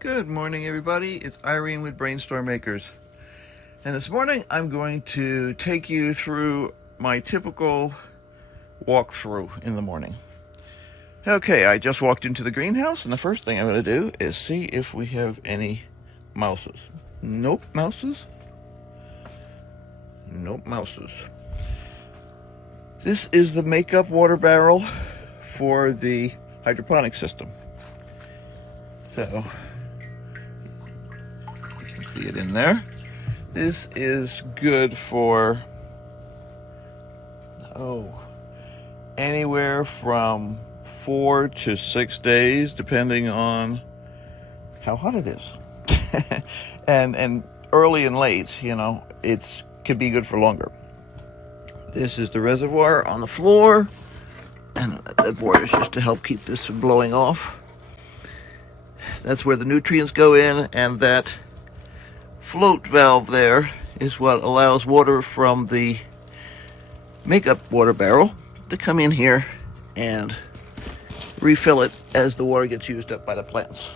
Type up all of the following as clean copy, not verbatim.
Good morning, everybody. It's Irene with BrainStormAcres. And this morning I'm going to take you through my typical walkthrough in the morning. Okay, I just walked into the greenhouse, and the first thing I'm going to do is see if we have any mouses. Nope, mouses. Nope, mouses. This is the makeup water barrel for the hydroponic system. So, you can see it in there. This is good for, anywhere from 4 to 6 days, depending on how hot it is. and early and late, it could be good for longer. This is the reservoir on the floor, and that board is just to help keep this from blowing off. That's where the nutrients go in, and that float valve there is what allows water from the makeup water barrel to come in here and refill it as the water gets used up by the plants.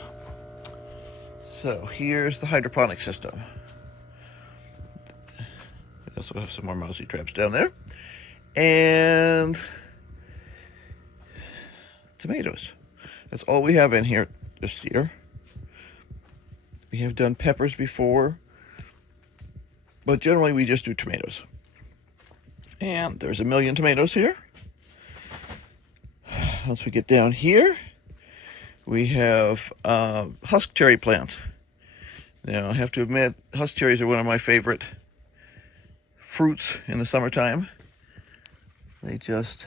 So here's the hydroponic system. We also have some more mousy traps down there. And tomatoes. That's all we have in here this year. We have done peppers before, but generally we just do tomatoes. And there's a million tomatoes here. Once we get down here, we have husk cherry plants. Now, I have to admit, husk cherries are one of my favorite fruits in the summertime. They just,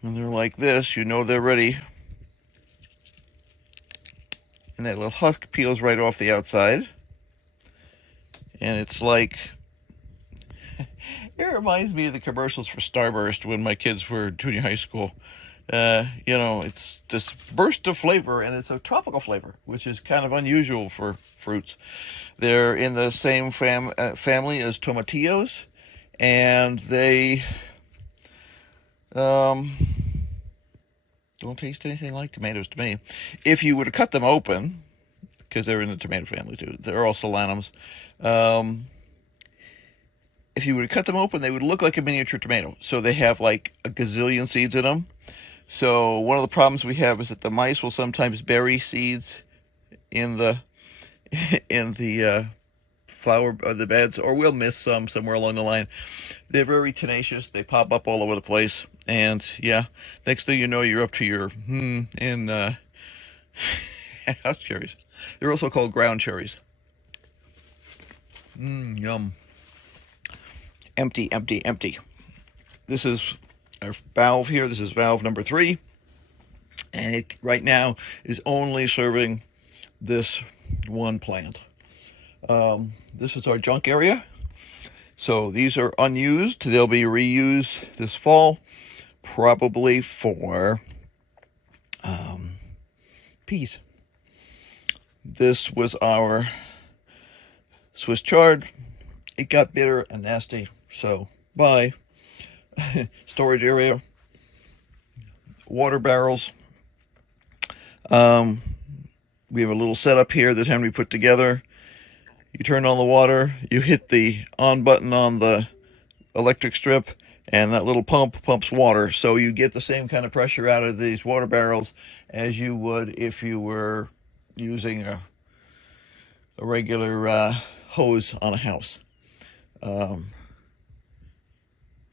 when they're like this, you know they're ready. And that little husk peels right off the outside. And it's like, it reminds me of the commercials for Starburst when my kids were junior high school. It's this burst of flavor, and it's a tropical flavor, which is kind of unusual for fruits. They're in the same family as tomatillos, and they don't taste anything like tomatoes to me. If you were to cut them open, because they're in the tomato family too, they're all solanums. If you were to cut them open, they would look like a miniature tomato. So they have like a gazillion seeds in them. So one of the problems we have is that the mice will sometimes bury seeds in the flower or the beds, or we'll miss some somewhere along the line. They're very tenacious. They pop up all over the place, and yeah, next thing you know, you're up to your house cherries. They're also called ground cherries. Yum. Empty, empty, empty. This is our valve here. This is valve number 3, and it right now is only serving this one plant. This is our junk area. So these are unused. They'll be reused this fall, probably for peas. This was our Swiss chard. It got bitter and nasty, so bye. Storage area, water barrels. We have a little setup here that Henry put together. You turn on the water, you hit the on button on the electric strip, and that little pump pumps water. So you get the same kind of pressure out of these water barrels as you would if you were using a regular hose on a house.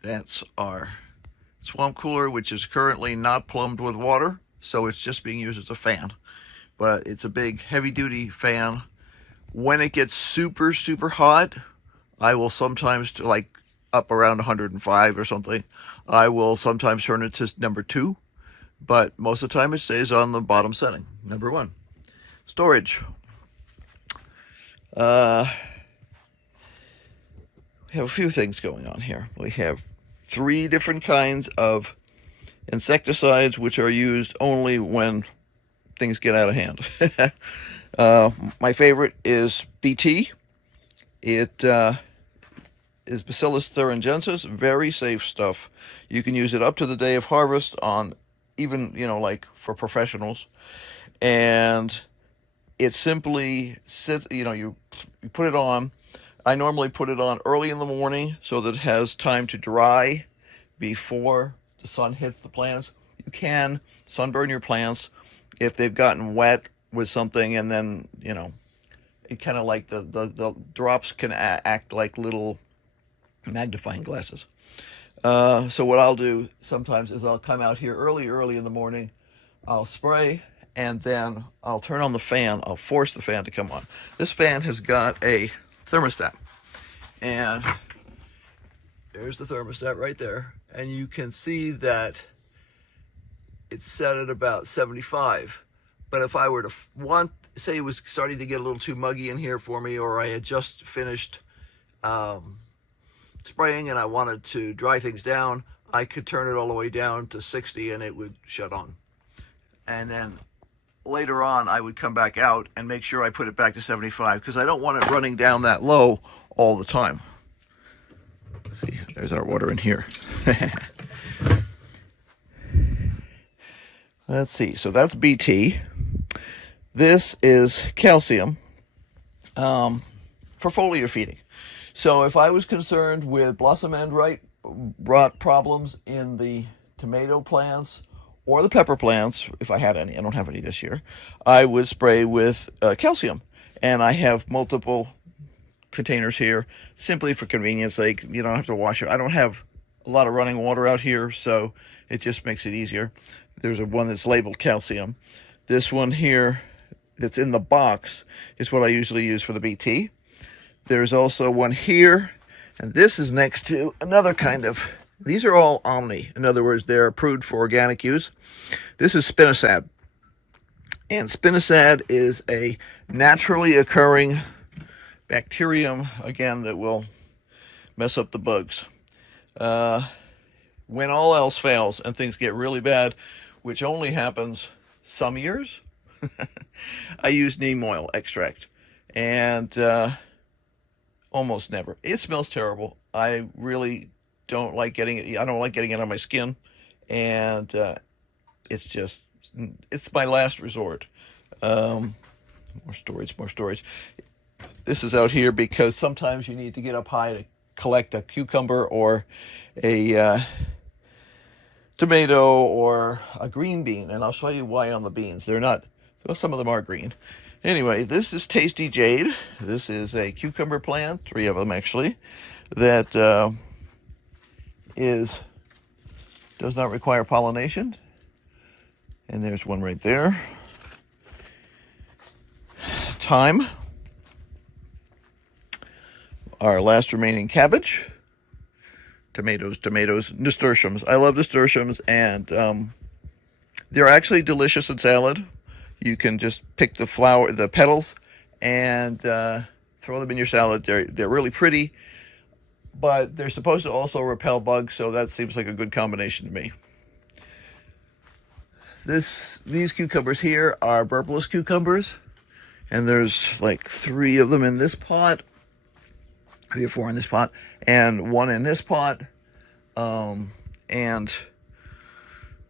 That's our swamp cooler, which is currently not plumbed with water, so it's just being used as a fan. But it's a big, heavy-duty fan. When it gets super, super hot, I will sometimes, like up around 105 or something, I will sometimes turn it to number 2, but most of the time it stays on the bottom setting, number 1. Storage. We have a few things going on here. We have 3 different kinds of insecticides, which are used only when things get out of hand. My favorite is BT. It is Bacillus thuringiensis, very safe stuff. You can use it up to the day of harvest on even, like for professionals. and it simply sits, you put it on. I normally put it on early in the morning so that it has time to dry before the sun hits the plants. You can sunburn your plants if they've gotten wet with something, and then, it kind of like the drops can act like little magnifying glasses. So what I'll do sometimes is I'll come out here early in the morning, I'll spray, and then I'll turn on the fan. I'll force the fan to come on. This fan has got a thermostat, and there's the thermostat right there, and you can see that it's set at about 75. But if I were to say it was starting to get a little too muggy in here for me, or I had just finished spraying and I wanted to dry things down, I could turn it all the way down to 60 and it would shut on. And then later on I would come back out and make sure I put it back to 75, because I don't want it running down that low all the time. Let's see, there's our water in here. Let's see, so that's BT. This is calcium for foliar feeding. So if I was concerned with blossom end rot problems in the tomato plants or the pepper plants, if I had any, I don't have any this year, I would spray with calcium. And I have multiple containers here simply for convenience sake. You don't have to wash it. I don't have a lot of running water out here, so it just makes it easier. There's one that's labeled calcium. This one here that's in the box is what I usually use for the BT. There's also one here, and this is next to another kind of, these are all Omni. In other words, they're approved for organic use. This is spinosad. And spinosad is a naturally occurring bacterium, again, that will mess up the bugs. When all else fails and things get really bad, which only happens some years, I use neem oil extract. And almost never. It smells terrible. I really don't like getting it. I don't like getting it on my skin, and it's my last resort. More storage. This is out here because sometimes you need to get up high to collect a cucumber or a tomato or a green bean, and I'll show you why on the beans. They're not, well, some of them are green. Anyway, this is Tasty Jade. This is a cucumber plant, 3 of them actually, that does not require pollination. And there's one right there. Thyme. Our last remaining cabbage. Tomatoes, nasturtiums. I love nasturtiums, and they're actually delicious in salad. You can just pick the petals, and throw them in your salad. They're really pretty, but they're supposed to also repel bugs, so that seems like a good combination to me. These cucumbers here are Burpless cucumbers, and there's like 3 of them in this pot, 3 or 4 in this pot, and 1 in this pot. And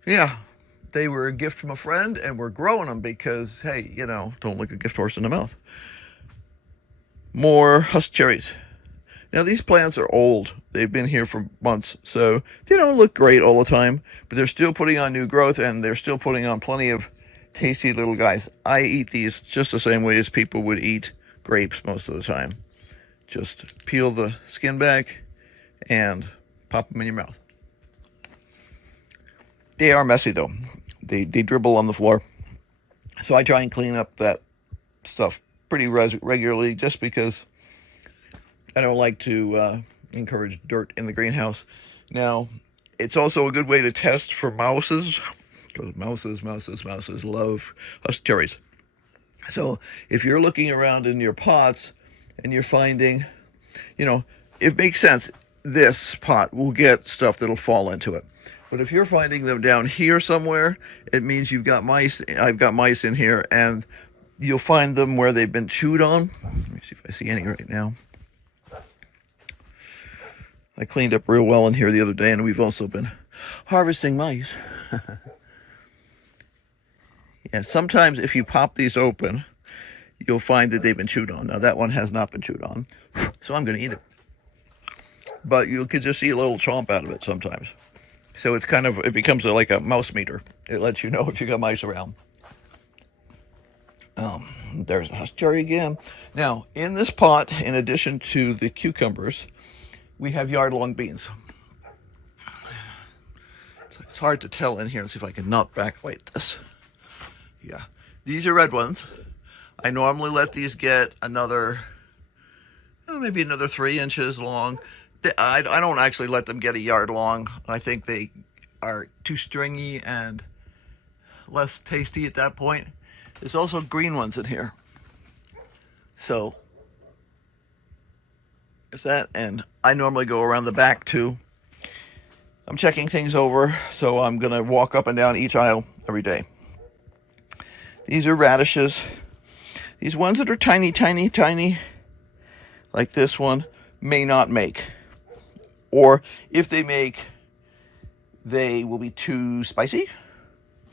yeah, they were a gift from a friend, and we're growing them because, hey, don't lick a gift horse in the mouth. More husk cherries. Now, these plants are old. They've been here for months, so they don't look great all the time, but they're still putting on new growth, and they're still putting on plenty of tasty little guys. I eat these just the same way as people would eat grapes most of the time. Just peel the skin back and pop them in your mouth. They are messy, though. They dribble on the floor. So I try and clean up that stuff pretty regularly, just because I don't like to encourage dirt in the greenhouse. Now, it's also a good way to test for mouses, because mouses love husk cherries. So if you're looking around in your pots and you're finding, it makes sense. This pot will get stuff that'll fall into it. But if you're finding them down here somewhere, it means you've got mice. I've got mice in here, and you'll find them where they've been chewed on. Let me see if I see any right now. I cleaned up real well in here the other day, and we've also been harvesting mice. And sometimes if you pop these open, you'll find that they've been chewed on. Now that one has not been chewed on, so I'm going to eat it. But you can just see a little chomp out of it sometimes. So it's kind of, it becomes like a mouse meter. It lets you know if you got mice around. There's a husk cherry again. Now, in this pot, in addition to the cucumbers, we have yard-long beans. So it's hard to tell in here. Let's see if I can not backlight this. Yeah, these are red ones. I normally let these get another, maybe another 3 inches long. I don't actually let them get a yard long. I think they are too stringy and less tasty at that point. There's also green ones in here. So, there's that. And I normally go around the back too. I'm checking things over, so I'm going to walk up and down each aisle every day. These are radishes. These ones that are tiny, tiny, tiny, like this one, may not make. Or if they make, they will be too spicy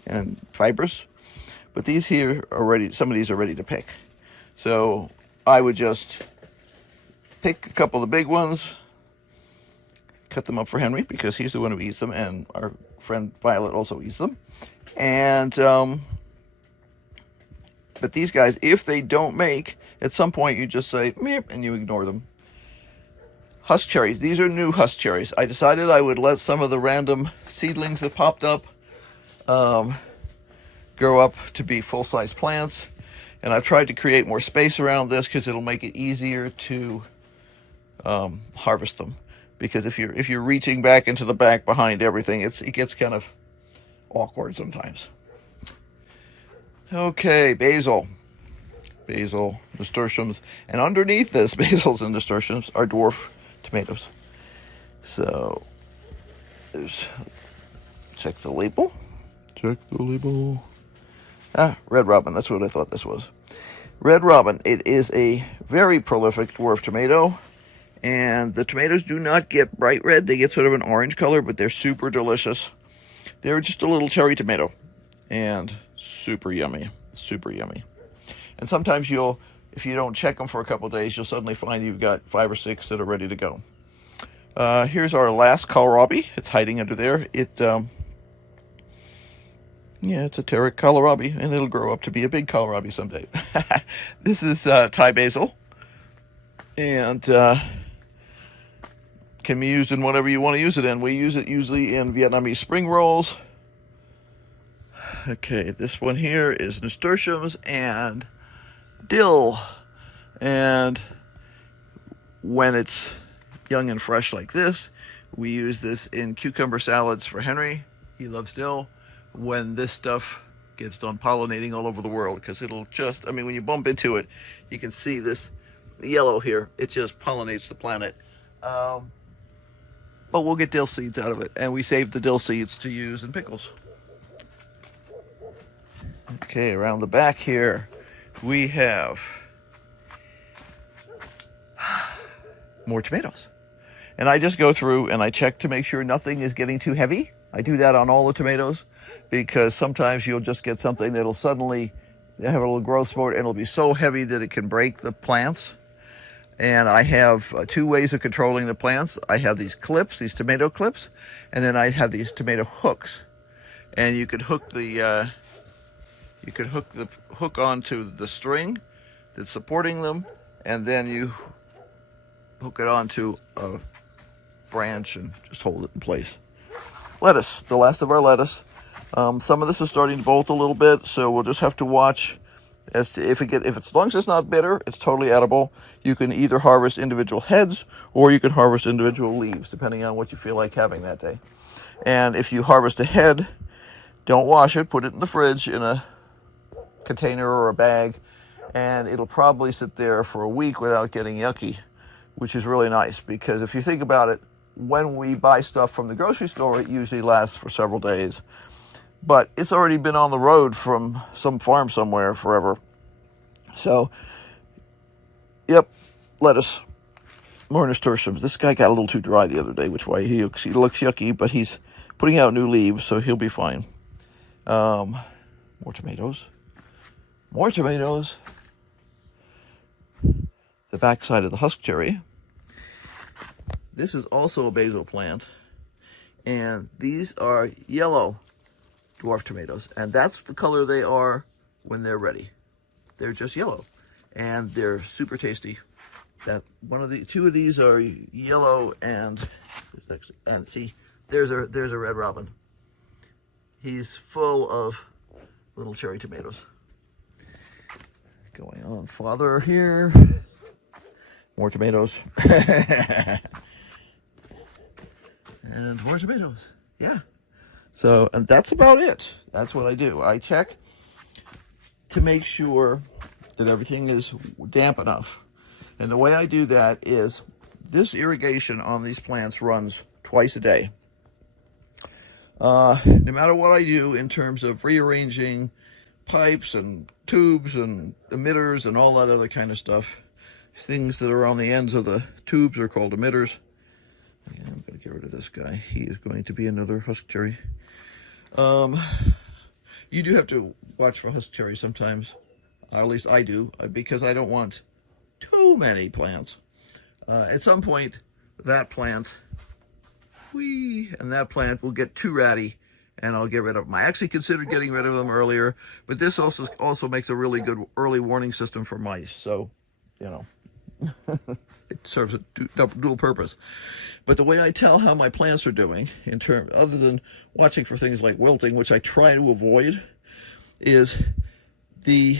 and fibrous. But these here are ready, some of these are ready to pick. So I would just pick a couple of the big ones, cut them up for Henry because he's the one who eats them, and our friend Violet also eats them. And, but these guys, if they don't make, at some point you just say, meep, and you ignore them. Husk cherries. These are new husk cherries. I decided I would let some of the random seedlings that popped up grow up to be full-size plants. And I've tried to create more space around this because it'll make it easier to harvest them. Because if you're reaching back into the back behind everything, it gets kind of awkward sometimes. Okay, basil, nasturtiums, and underneath this basils and nasturtiums are dwarf tomatoes. So check the label. Red Robin, that's what I thought this was. Red Robin, it is a very prolific dwarf tomato, and the tomatoes do not get bright red. They get sort of an orange color, but they're super delicious. They're just a little cherry tomato, and super yummy, super yummy. And sometimes if you don't check them for a couple of days, you'll suddenly find you've got 5 or 6 that are ready to go. Here's our last kohlrabi. It's hiding under there. It's a pteric kohlrabi, and it'll grow up to be a big kohlrabi someday. This is Thai basil, and can be used in whatever you want to use it in. We use it usually in Vietnamese spring rolls. Okay, this one here is nasturtiums and dill, and when it's young and fresh like this, we use this in cucumber salads for Henry. He loves dill. When this stuff gets done pollinating all over the world, because it'll just, when you bump into it, you can see this yellow here. It just pollinates the planet. But we'll get dill seeds out of it, and we save the dill seeds to use in pickles. Okay, around the back here, we have more tomatoes. And I just go through and I check to make sure nothing is getting too heavy. I do that on all the tomatoes because sometimes you'll just get something that'll suddenly have a little growth spurt and it'll be so heavy that it can break the plants. And I have 2 ways of controlling the plants. I have these clips, these tomato clips, and then I have these tomato hooks. And you could hook the hook onto the string that's supporting them, and then you hook it onto a branch and just hold it in place. Lettuce, the last of our lettuce. Some of this is starting to bolt a little bit, so we'll just have to watch as to if as long as it's not bitter, it's totally edible. You can either harvest individual heads or you can harvest individual leaves, depending on what you feel like having that day. And if you harvest a head, don't wash it, put it in the fridge in a container or a bag, and it'll probably sit there for a week without getting yucky, which is really nice, because if you think about it, when we buy stuff from the grocery store, it usually lasts for several days. But it's already been on the road from some farm somewhere forever. So, yep, lettuce, more nasturtiums. This guy got a little too dry the other day, which why he looks yucky, but he's putting out new leaves, so he'll be fine. More tomatoes. More tomatoes. The backside of the husk cherry. This is also a basil plant. And these are yellow dwarf tomatoes. And that's the color they are when they're ready. They're just yellow. And they're super tasty. Two of these are yellow, and see, there's a red robin. He's full of little cherry tomatoes. Going on farther here, more tomatoes. And more tomatoes. Yeah. So, and that's about it. That's what I do. I check to make sure that everything is damp enough. And the way I do that is this irrigation on these plants runs twice a day. No matter what I do in terms of rearranging pipes and tubes and emitters and all that other kind of stuff, things that are on the ends of the tubes are called emitters. Yeah, I'm going to get rid of this guy. He is going to be another husk cherry. You do have to watch for husk cherry sometimes, or at least I do, because I don't want too many plants. At some point, that plant will get too ratty, and I'll get rid of them. I actually considered getting rid of them earlier, but this also makes a really good early warning system for mice. So, you know, it serves a dual purpose. But the way I tell how my plants are doing, other than watching for things like wilting, which I try to avoid, is the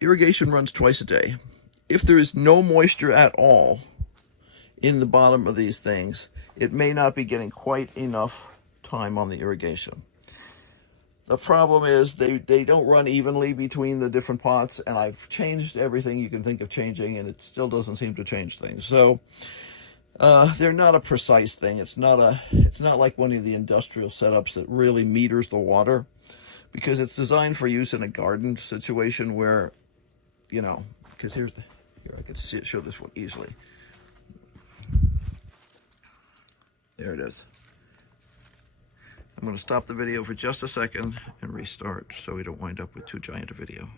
irrigation runs twice a day. If there is no moisture at all in the bottom of these things, it may not be getting quite enough time on the irrigation. The problem is they don't run evenly between the different pots, and I've changed everything you can think of changing, and it still doesn't seem to change things. So they're not a precise thing. It's not like one of the industrial setups that really meters the water, because it's designed for use in a garden situation where, you know, because here I can show this one easily. There it is. I'm going to stop the video for just a second and restart so we don't wind up with too giant a video.